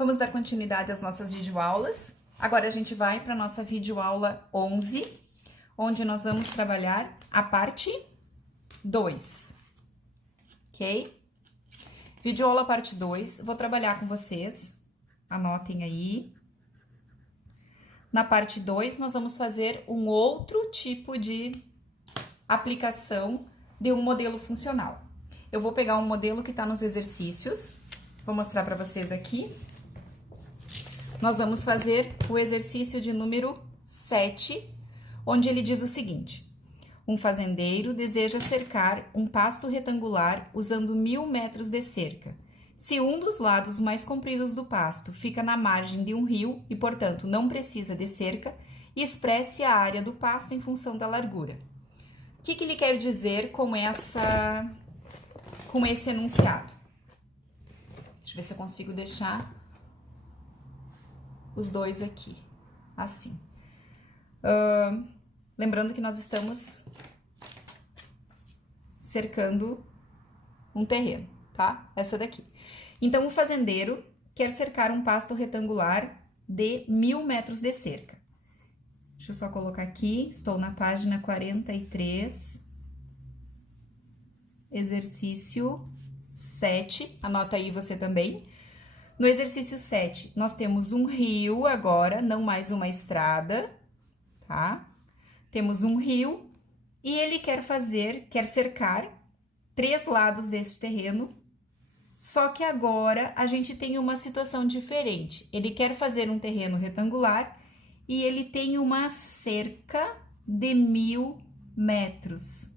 Vamos dar continuidade às nossas videoaulas. Agora a gente vai para a nossa videoaula 11, onde nós vamos trabalhar a parte 2, ok? Videoaula parte 2, vou trabalhar com vocês, anotem aí. Na parte 2, nós vamos fazer um outro tipo de aplicação de um modelo funcional. Eu vou pegar um modelo que está nos exercícios, vou mostrar para vocês aqui. Nós vamos fazer o exercício de número 7, onde ele diz o seguinte: um fazendeiro deseja cercar um pasto retangular usando 1000 metros de cerca. Se um dos lados mais compridos do pasto fica na margem de um rio e, portanto, não precisa de cerca, expresse a área do pasto em função da largura. O que ele quer dizer com esse enunciado? Deixa eu ver se eu consigo deixar os dois aqui, assim. Lembrando que nós estamos cercando um terreno, tá? Essa daqui. Então, o fazendeiro quer cercar um pasto retangular de 1000 metros de cerca. Deixa eu só colocar aqui, estou na página 43, exercício 7, anota aí você também. No exercício 7, nós temos um rio agora, não mais uma estrada, tá? Temos um rio e ele quer cercar 3 lados deste terreno, só que agora a gente tem uma situação diferente. Ele quer fazer um terreno retangular e ele tem uma cerca de 1000 metros.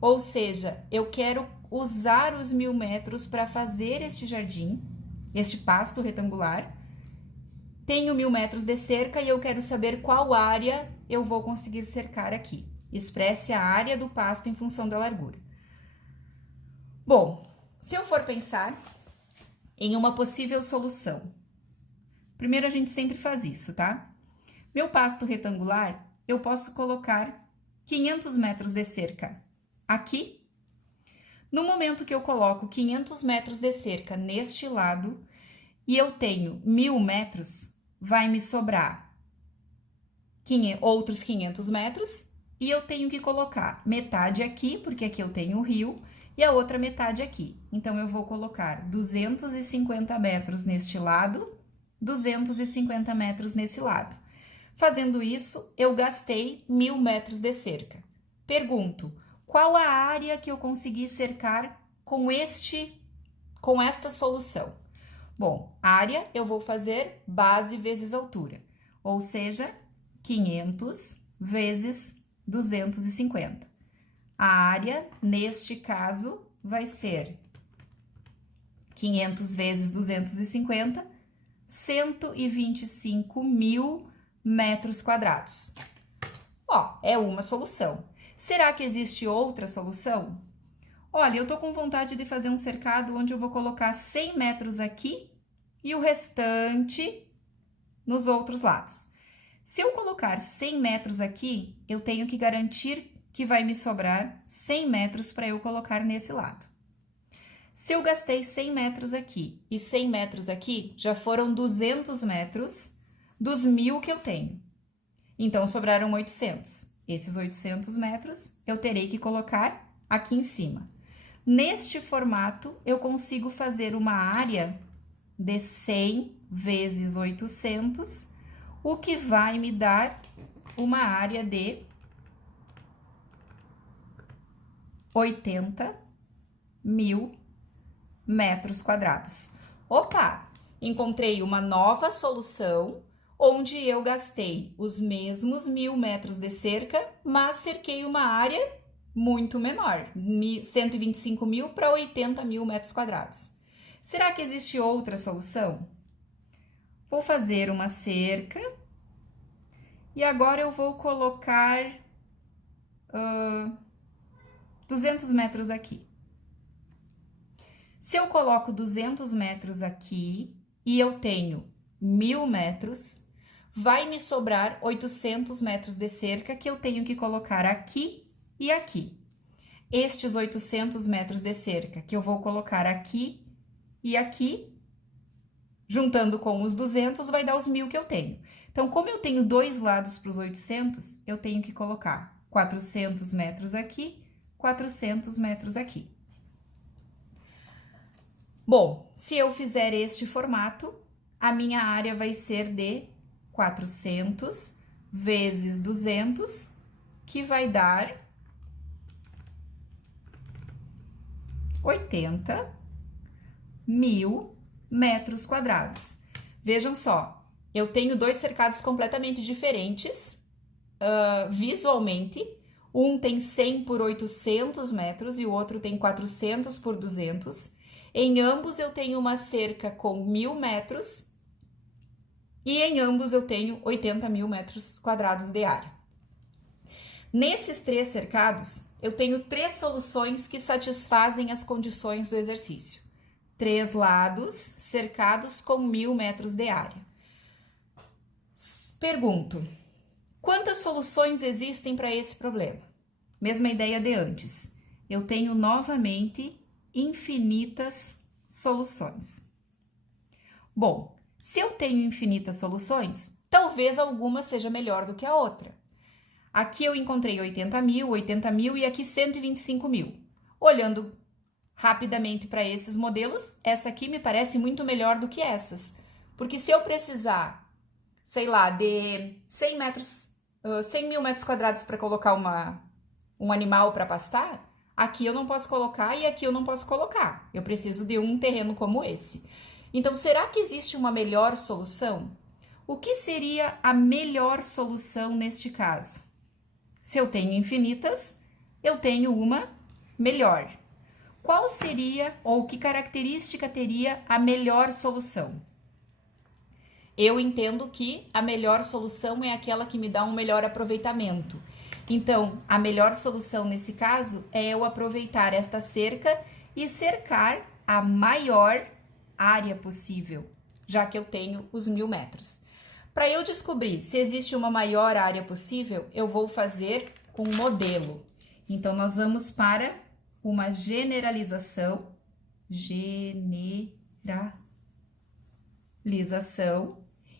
Ou seja, eu quero usar os 1000 metros para fazer este jardim, este pasto retangular. Tenho 1000 metros de cerca e eu quero saber qual área eu vou conseguir cercar aqui. Expresse a área do pasto em função da largura. Bom, se eu for pensar em uma possível solução, primeiro a gente sempre faz isso, tá? Meu pasto retangular, eu posso colocar 500 metros de cerca aqui. No momento que eu coloco 500 metros de cerca neste lado e eu tenho 1000 metros, vai me sobrar outros 500 metros e eu tenho que colocar metade aqui, porque aqui eu tenho o rio, e a outra metade aqui. Então, eu vou colocar 250 metros neste lado, 250 metros nesse lado. Fazendo isso, eu gastei 1000 metros de cerca. Pergunto: qual a área que eu consegui cercar com esta solução? Bom, área eu vou fazer base vezes altura, ou seja, 500 vezes 250. A área, neste caso, vai ser 500 vezes 250, 125.000 metros quadrados. Ó, é uma solução. Será que existe outra solução? Olha, eu tô com vontade de fazer um cercado onde eu vou colocar 100 metros aqui e o restante nos outros lados. Se eu colocar 100 metros aqui, eu tenho que garantir que vai me sobrar 100 metros para eu colocar nesse lado. Se eu gastei 100 metros aqui e 100 metros aqui, já foram 200 metros dos 1000 que eu tenho. Então, sobraram 800. Esses 800 metros eu terei que colocar aqui em cima. Neste formato, eu consigo fazer uma área de 100 vezes 800, o que vai me dar uma área de 80.000 metros quadrados. Opa! Encontrei uma nova solução onde eu gastei os mesmos 1000 metros de cerca, mas cerquei uma área muito menor, 125.000 para 80.000 metros quadrados. Será que existe outra solução? Vou fazer uma cerca e agora eu vou colocar 200 metros aqui. Se eu coloco 200 metros aqui e eu tenho 1000 metros, vai me sobrar 800 metros de cerca que eu tenho que colocar aqui e aqui. Estes 800 metros de cerca que eu vou colocar aqui e aqui, Juntando com os 200, vai dar os 1.000 que eu tenho. Então, como eu tenho dois lados para os 800, eu tenho que colocar 400 metros aqui, 400 metros aqui. Bom, se eu fizer este formato, a minha área vai ser de 400 vezes 200, que vai dar 80.000 metros quadrados. Vejam só, eu tenho dois cercados completamente diferentes visualmente. Um tem 100 por 800 metros e o outro tem 400 por 200. Em ambos eu tenho uma cerca com 1.000 metros e em ambos eu tenho 80.000 metros quadrados de área. Nesses três cercados, eu tenho três soluções que satisfazem as condições do exercício. Três lados cercados com 1.000 metros de área. Pergunto, quantas soluções existem para esse problema? Mesma ideia de antes. Eu tenho novamente infinitas soluções. Bom, se eu tenho infinitas soluções, talvez alguma seja melhor do que a outra. Aqui eu encontrei 80.000 e aqui 125.000. Olhando rapidamente para esses modelos, essa aqui me parece muito melhor do que essas. Porque se eu precisar, sei lá, de 100.000 metros quadrados para colocar um animal para pastar, aqui eu não posso colocar e aqui eu não posso colocar. Eu preciso de um terreno como esse. Então, será que existe uma melhor solução? O que seria a melhor solução neste caso? Se eu tenho infinitas, eu tenho uma melhor. Qual seria ou que característica teria a melhor solução? Eu entendo que a melhor solução é aquela que me dá um melhor aproveitamento. Então, a melhor solução nesse caso é eu aproveitar esta cerca e cercar a maior área possível, já que eu tenho os 1.000 metros. Para eu descobrir se existe uma maior área possível, eu vou fazer um modelo. Então, nós vamos para uma generalização.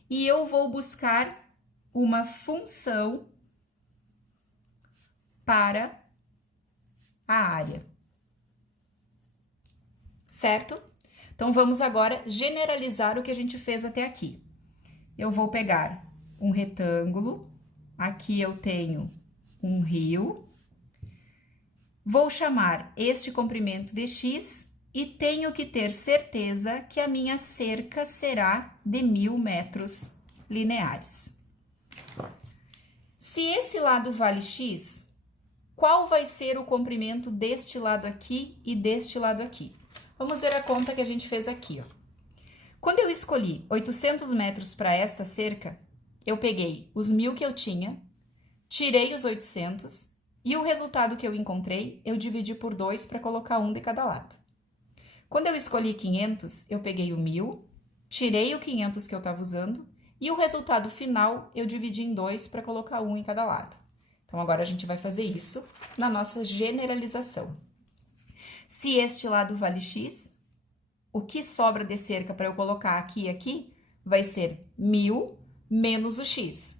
E eu vou buscar uma função para a área. Certo? Então, vamos agora generalizar o que a gente fez até aqui. Eu vou pegar um retângulo, aqui eu tenho um rio, vou chamar este comprimento de x e tenho que ter certeza que a minha cerca será de 1.000 metros lineares. Se esse lado vale x, qual vai ser o comprimento deste lado aqui e deste lado aqui? Vamos ver a conta que a gente fez aqui, ó. Quando eu escolhi 800 metros para esta cerca, eu peguei os 1.000 que eu tinha, tirei os 800 e o resultado que eu encontrei, eu dividi por 2 para colocar um de cada lado. Quando eu escolhi 500, eu peguei o 1.000, tirei o 500 que eu estava usando e o resultado final eu dividi em 2 para colocar um em cada lado. Então, agora a gente vai fazer isso na nossa generalização. Se este lado vale x, o que sobra de cerca para eu colocar aqui e aqui vai ser 1.000 menos o x.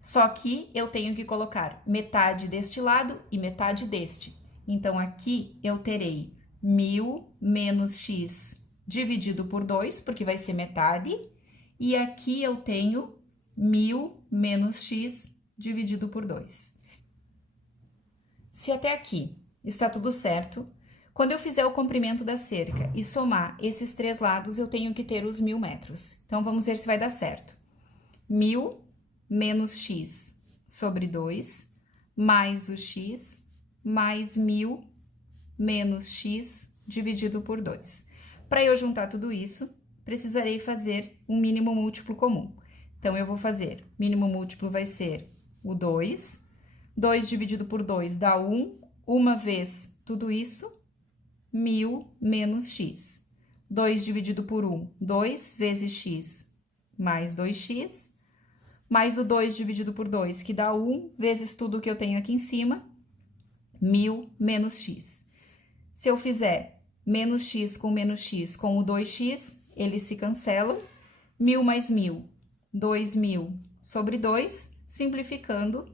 Só que eu tenho que colocar metade deste lado e metade deste. Então, aqui eu terei 1.000 menos x dividido por 2, porque vai ser metade. E aqui eu tenho 1.000 menos x dividido por 2. Se até aqui está tudo certo, quando eu fizer o comprimento da cerca e somar esses três lados, eu tenho que ter os 1.000 metros. Então, vamos ver se vai dar certo. 1.000 menos x sobre 2, mais o x, mais 1.000 menos x dividido por 2. Para eu juntar tudo isso, precisarei fazer um mínimo múltiplo comum. Então, eu vou fazer, mínimo múltiplo vai ser o 2. 2 dividido por 2 dá 1. Uma vez tudo isso, 1.000 menos x. 2 dividido por 1, 2 vezes x mais 2x, mais o 2 dividido por 2, que dá 1, vezes tudo que eu tenho aqui em cima, 1.000 menos x. Se eu fizer menos x com o 2x, eles se cancelam. 1.000 mais 1.000, 2.000 sobre 2, simplificando,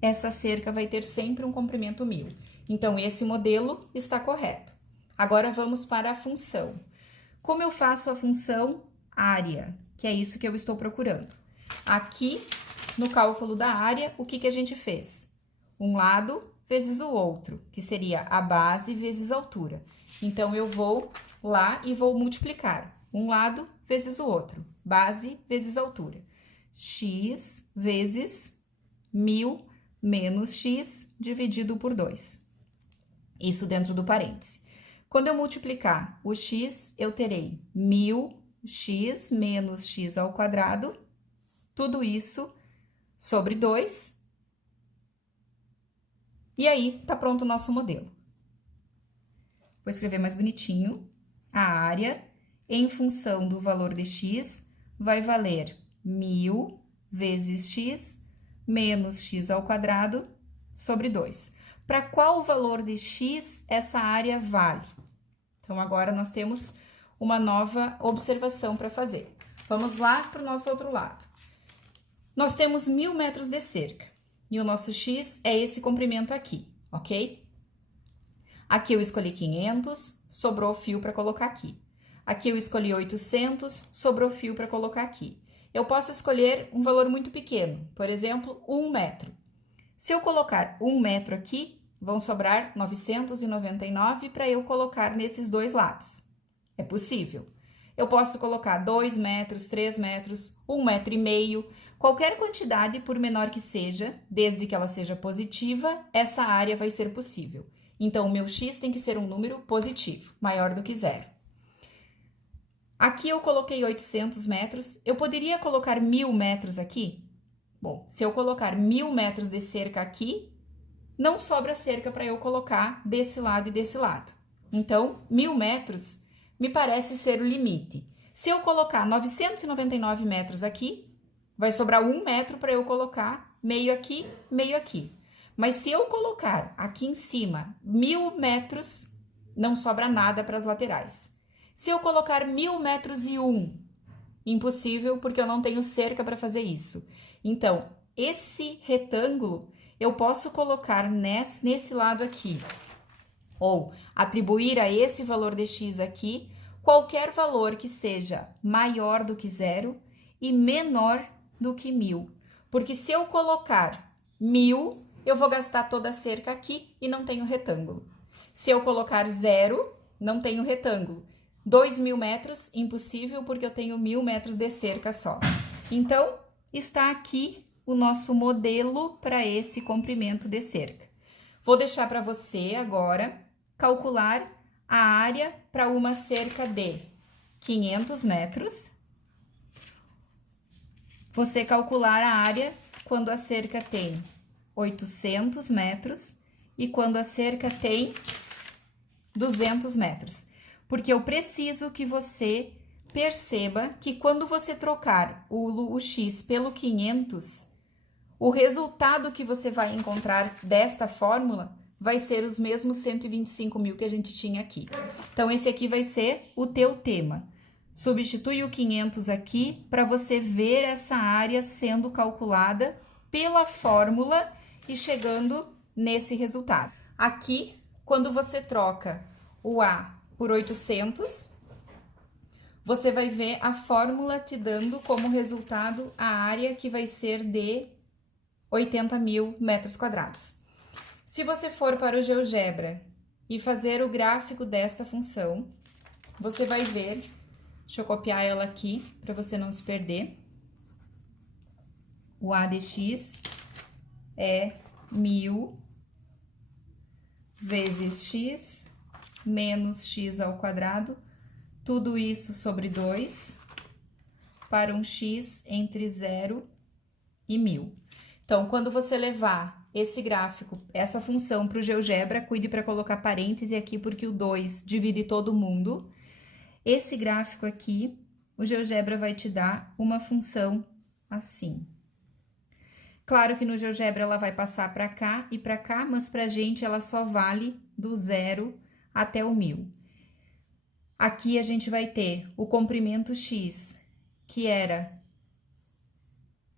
essa cerca vai ter sempre um comprimento 1.000. Então, esse modelo está correto. Agora, vamos para a função. Como eu faço a função área, que é isso que eu estou procurando? Aqui, no cálculo da área, o que a gente fez? Um lado vezes o outro, que seria a base vezes a altura. Então, eu vou lá e vou multiplicar. Um lado vezes o outro, base vezes altura. X vezes 1.000 menos x dividido por 2. Isso dentro do parêntese. Quando eu multiplicar o x, eu terei 1.000x menos x ao quadrado, tudo isso sobre 2. E aí, tá pronto o nosso modelo. Vou escrever mais bonitinho. A área, em função do valor de x, vai valer 1.000 vezes x menos x ao quadrado sobre 2. Para qual valor de x essa área vale? Então, agora nós temos uma nova observação para fazer. Vamos lá para o nosso outro lado. Nós temos 1.000 metros de cerca e o nosso x é esse comprimento aqui, ok? Aqui eu escolhi 500, sobrou fio para colocar aqui. Aqui eu escolhi 800, sobrou fio para colocar aqui. Eu posso escolher um valor muito pequeno, por exemplo, 1 metro. Se eu colocar 1 metro aqui, vão sobrar 999 para eu colocar nesses dois lados. É possível. Eu posso colocar 2 metros, 3 metros, 1,5 metro, qualquer quantidade, por menor que seja, desde que ela seja positiva, essa área vai ser possível. Então, o meu x tem que ser um número positivo, maior do que 0. Aqui eu coloquei 800 metros, eu poderia colocar 1.000 metros aqui? Bom, se eu colocar 1.000 metros de cerca aqui, não sobra cerca para eu colocar desse lado e desse lado. Então, 1.000 metros me parece ser o limite. Se eu colocar 999 metros aqui, vai sobrar 1 metro para eu colocar meio aqui, meio aqui. Mas se eu colocar aqui em cima 1.000 metros, não sobra nada para as laterais. Se eu colocar 1.000 metros e 1, impossível, porque eu não tenho cerca para fazer isso. Então, esse retângulo eu posso colocar nesse lado aqui, ou atribuir a esse valor de x aqui qualquer valor que seja maior do que 0 e menor do que 1.000. Porque se eu colocar 1.000, eu vou gastar toda a cerca aqui e não tenho retângulo. Se eu colocar 0, não tenho retângulo. 2.000 metros, impossível, porque eu tenho 1.000 metros de cerca só. Então, está aqui o nosso modelo para esse comprimento de cerca. Vou deixar para você agora calcular a área para uma cerca de 500 metros. Você calcular a área quando a cerca tem 800 metros e quando a cerca tem 200 metros. Porque eu preciso que você perceba que quando você trocar o x pelo 500, o resultado que você vai encontrar desta fórmula vai ser os mesmos 125.000 que a gente tinha aqui. Então, esse aqui vai ser o teu tema. Substitui o 500 aqui para você ver essa área sendo calculada pela fórmula e chegando nesse resultado. Aqui, quando você troca o A por 800, você vai ver a fórmula te dando como resultado a área que vai ser de 80.000 metros quadrados. Se você for para o GeoGebra e fazer o gráfico desta função, você vai ver, deixa eu copiar ela aqui para você não se perder. O A de x é 1.000 vezes x menos x ao quadrado, tudo isso sobre 2, para um x entre 0 e 1.000. Então, quando você levar esse gráfico, essa função para o GeoGebra, cuide para colocar parêntese aqui, porque o 2 divide todo mundo. Esse gráfico aqui, o GeoGebra vai te dar uma função assim. Claro que no GeoGebra ela vai passar para cá e para cá, mas para a gente ela só vale do 0 até o 1.000. Aqui a gente vai ter o comprimento X, que era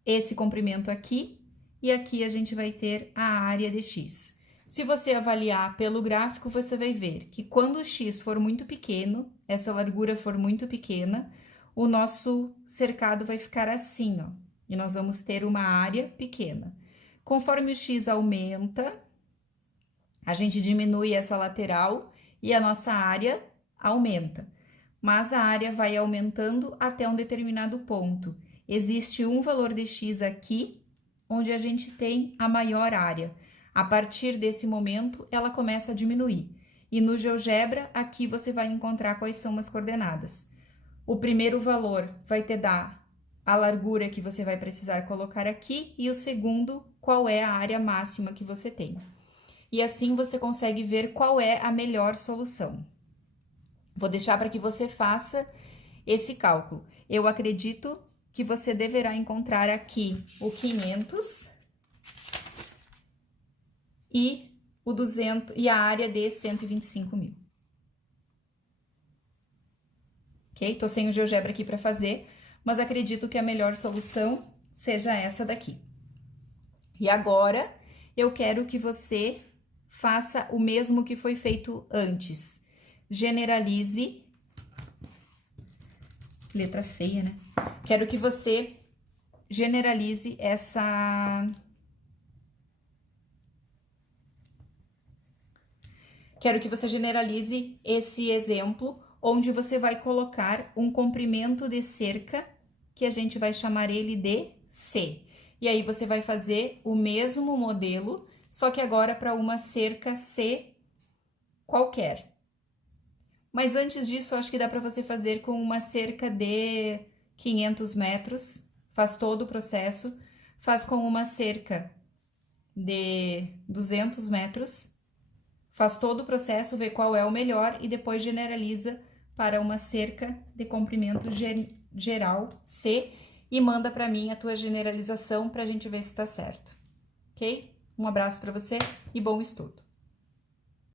esse comprimento aqui, e aqui a gente vai ter a área de X. Se você avaliar pelo gráfico, você vai ver que quando o X for muito pequeno, essa largura for muito pequena, o nosso cercado vai ficar assim, ó, e nós vamos ter uma área pequena. Conforme o X aumenta, a gente diminui essa lateral e a nossa área aumenta. Mas a área vai aumentando até um determinado ponto. Existe um valor de X aqui, onde a gente tem a maior área. A partir desse momento, ela começa a diminuir. E no GeoGebra, aqui você vai encontrar quais são as coordenadas. O primeiro valor vai te dar a largura que você vai precisar colocar aqui, e o segundo, qual é a área máxima que você tem. E assim você consegue ver qual é a melhor solução. Vou deixar para que você faça esse cálculo. Eu acredito que você deverá encontrar aqui o 500 e o 200 e a área de 125 mil. Ok? Tô sem o GeoGebra aqui para fazer, mas acredito que a melhor solução seja essa daqui. E agora, eu quero que você faça o mesmo que foi feito antes. Generalize. Letra feia, né? Quero que você generalize essa... Quero que você generalize esse exemplo, onde você vai colocar um comprimento de cerca, que a gente vai chamar ele de C. E aí, você vai fazer o mesmo modelo, só que agora para uma cerca C qualquer. Mas antes disso, eu acho que dá para você fazer com uma cerca de 500 metros, faz todo o processo, faz com uma cerca de 200 metros, faz todo o processo, vê qual é o melhor e depois generaliza para uma cerca de comprimento geral C e manda para mim a tua generalização para a gente ver se tá certo, ok? Um abraço para você e bom estudo!